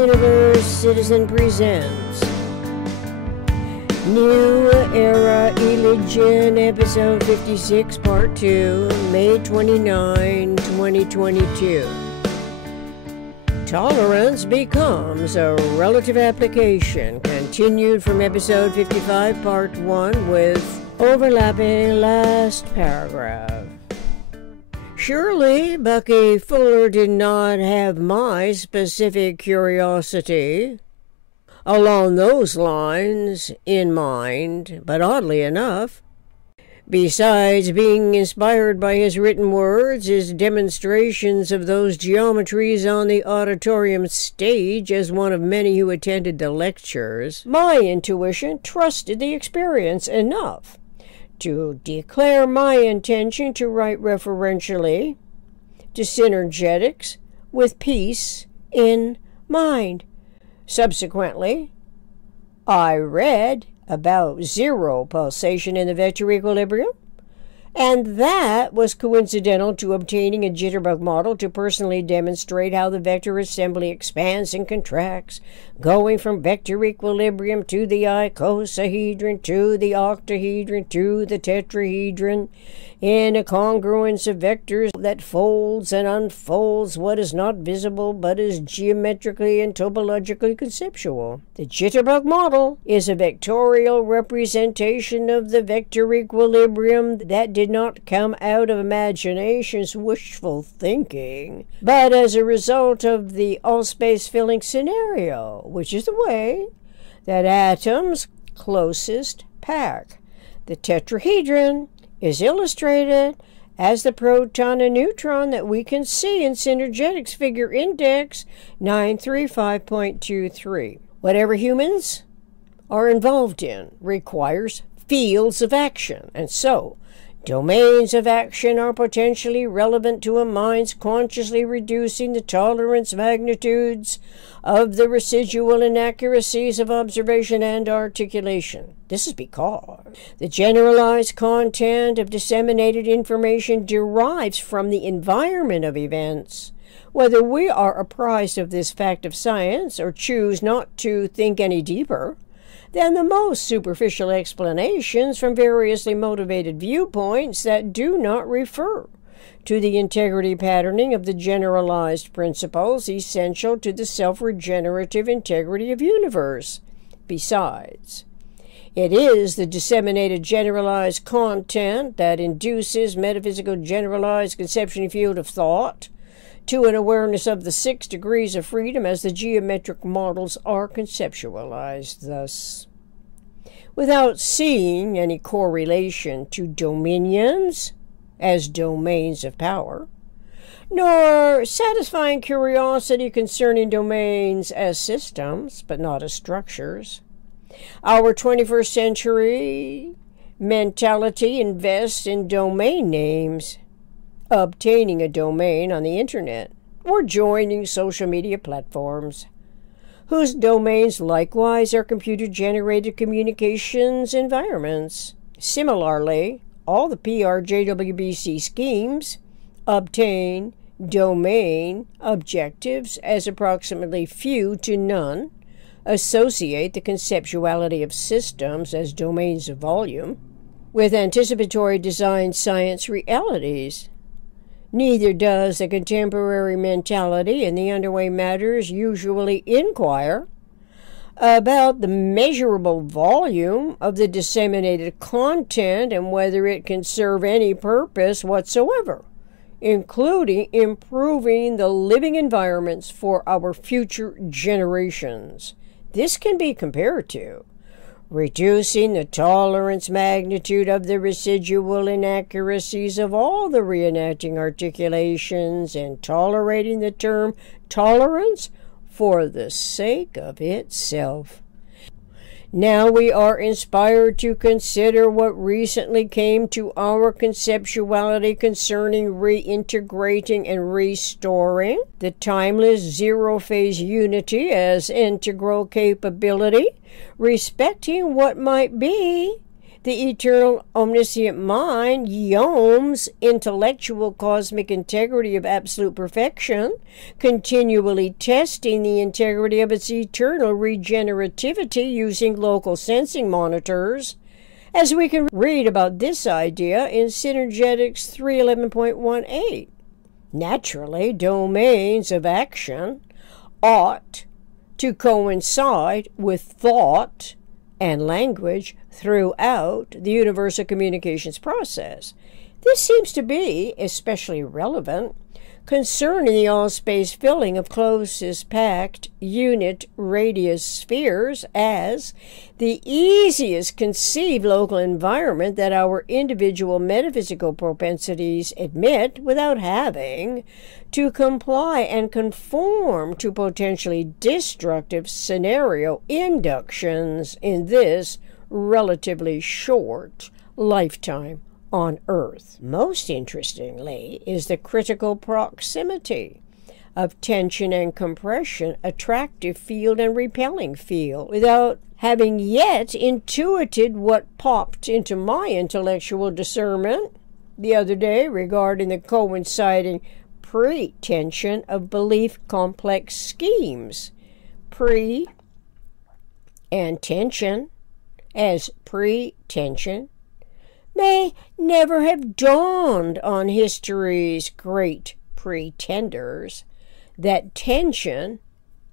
Universe Citizen presents New Era Religion, Episode 56, Part 2, May 29, 2022. Tolerance becomes a relative application, continued from Episode 55, Part 1, with overlapping last paragraph. Surely Bucky Fuller did not have my specific curiosity along those lines in mind, but oddly enough, besides being inspired by his written words, his demonstrations of those geometries on the auditorium stage as one of many who attended the lectures, my intuition trusted the experience enough to declare my intention to write referentially to synergetics with peace in mind. Subsequently, I read about zero pulsation in the vector equilibrium, and that was coincidental to obtaining a jitterbug model to personally demonstrate how the vector assembly expands and contracts, going from vector equilibrium to the icosahedron, to the octahedron, to the tetrahedron, in a congruence of vectors that folds and unfolds what is not visible but is geometrically and topologically conceptual. The jitterbug model is a vectorial representation of the vector equilibrium that did not come out of imagination's wishful thinking, but as a result of the all-space filling scenario, which is the way that atoms closest pack. The tetrahedron is illustrated as the proton and neutron that we can see in synergetics figure index 935.23. Whatever humans are involved in requires fields of action, and so domains of action are potentially relevant to a mind's consciously reducing the tolerance magnitudes of the residual inaccuracies of observation and articulation. This is because the generalized content of disseminated information derives from the environment of events. Whether we are apprised of this fact of science or choose not to think any deeper than the most superficial explanations from variously motivated viewpoints that do not refer to the integrity patterning of the generalized principles essential to the self-regenerative integrity of universe. Besides, it is the disseminated generalized content that induces metaphysical generalized conception field of thought to an awareness of the 6 degrees of freedom as the geometric models are conceptualized thus. Without seeing any correlation to dominions as domains of power, nor satisfying curiosity concerning domains as systems, but not as structures, our 21st century mentality invests in domain names, obtaining a domain on the internet, or joining social media platforms, whose domains likewise are computer-generated communications environments. Similarly, all the PRJWBC schemes obtain domain objectives as approximately few to none associate the conceptuality of systems as domains of volume with anticipatory design science realities. Neither does the contemporary mentality in the underway matters usually inquire about the measurable volume of the disseminated content and whether it can serve any purpose whatsoever, including improving the living environments for our future generations. This can be compared to reducing the tolerance magnitude of the residual inaccuracies of all the reenacting articulations and tolerating the term tolerance for the sake of itself. Now we are inspired to consider what recently came to our conceptuality concerning reintegrating and restoring the timeless zero-phase unity as integral capability, respecting what might be The eternal omniscient mind yeoms intellectual cosmic integrity of absolute perfection, continually testing the integrity of its eternal regenerativity using local sensing monitors, as we can read about this idea in Synergetics 311.18. Naturally, domains of action ought to coincide with thought and language throughout the universal communications process. This seems to be especially relevant concerning the all-space filling of closest packed unit radius spheres as the easiest conceived local environment that our individual metaphysical propensities admit without having to comply and conform to potentially destructive scenario inductions in this relatively short lifetime on Earth. Most interestingly is the critical proximity of tension and compression, attractive field and repelling field, without having yet intuited what popped into my intellectual discernment the other day regarding the coinciding pre-tension of belief complex schemes. Pre and tension as pre-tension may never have dawned on history's great pretenders that tension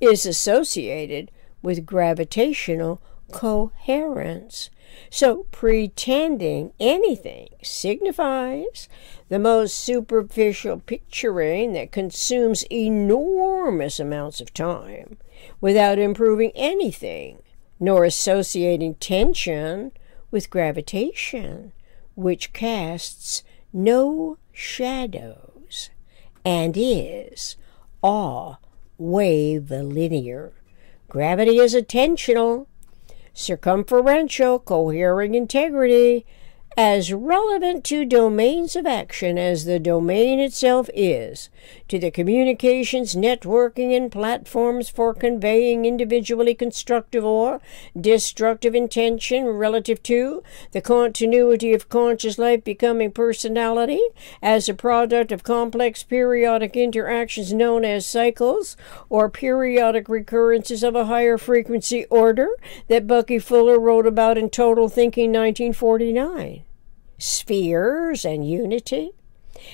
is associated with gravitational coherence. So pretending anything signifies the most superficial picturing that consumes enormous amounts of time without improving anything, nor associating tension with gravitation, which casts no shadows and is all-wave linear. Gravity is a tensional, circumferential, cohering integrity, as relevant to domains of action as the domain itself is to the communications, networking, and platforms for conveying individually constructive or destructive intention relative to the continuity of conscious life becoming personality as a product of complex periodic interactions known as cycles or periodic recurrences of a higher frequency order that Bucky Fuller wrote about in Total Thinking 1949. Spheres and unity,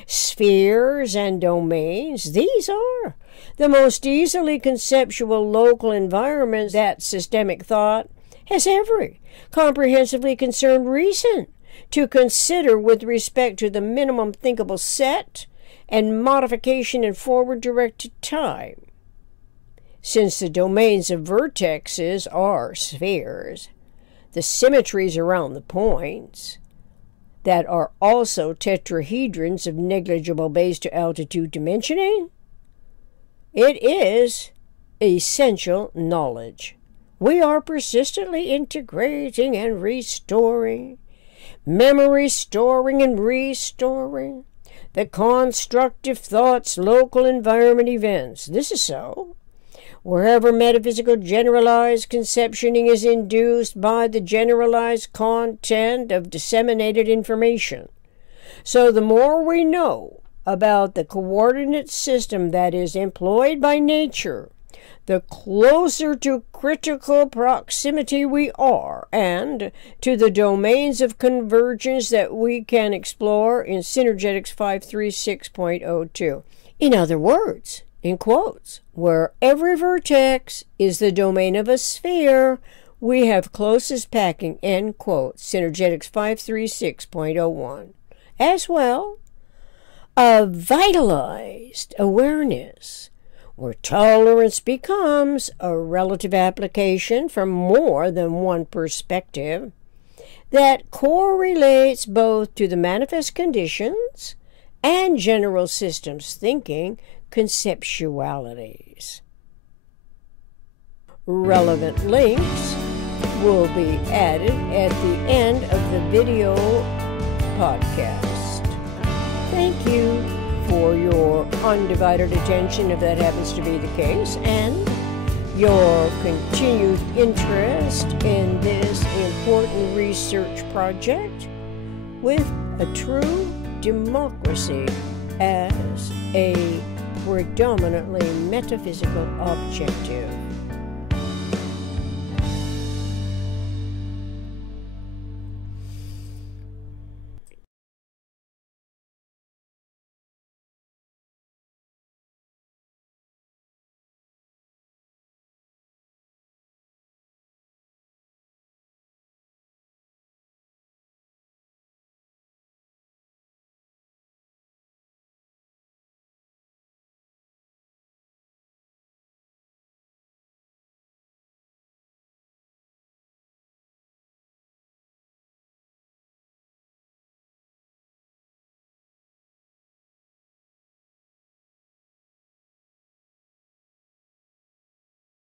spheres and domains, these are the most easily conceptual local environments that systemic thought has ever comprehensively concerned reason to consider with respect to the minimum thinkable set and modification in forward-directed time. Since the domains of vertexes are spheres, the symmetries around the points that are also tetrahedrons of negligible base to altitude dimensioning, it is essential knowledge. We are persistently integrating and restoring, memory storing and restoring the constructive thoughts, local environment events. This is so wherever metaphysical generalized conceptioning is induced by the generalized content of disseminated information. So the more we know about the coordinate system that is employed by nature, the closer to critical proximity we are, and to the domains of convergence that we can explore in Synergetics 536.02. In other words, in quotes, where every vertex is the domain of a sphere, we have closest packing, end quote, Synergetics 536.01. As well, a vitalized awareness, where tolerance becomes a relative application from more than one perspective that correlates both to the manifest conditions and general systems thinking conceptualities. Relevant links will be added at the end of the video podcast. Thank you for your undivided attention, if that happens to be the case, and your continued interest in this important research project with a true democracy as a predominantly metaphysical objective.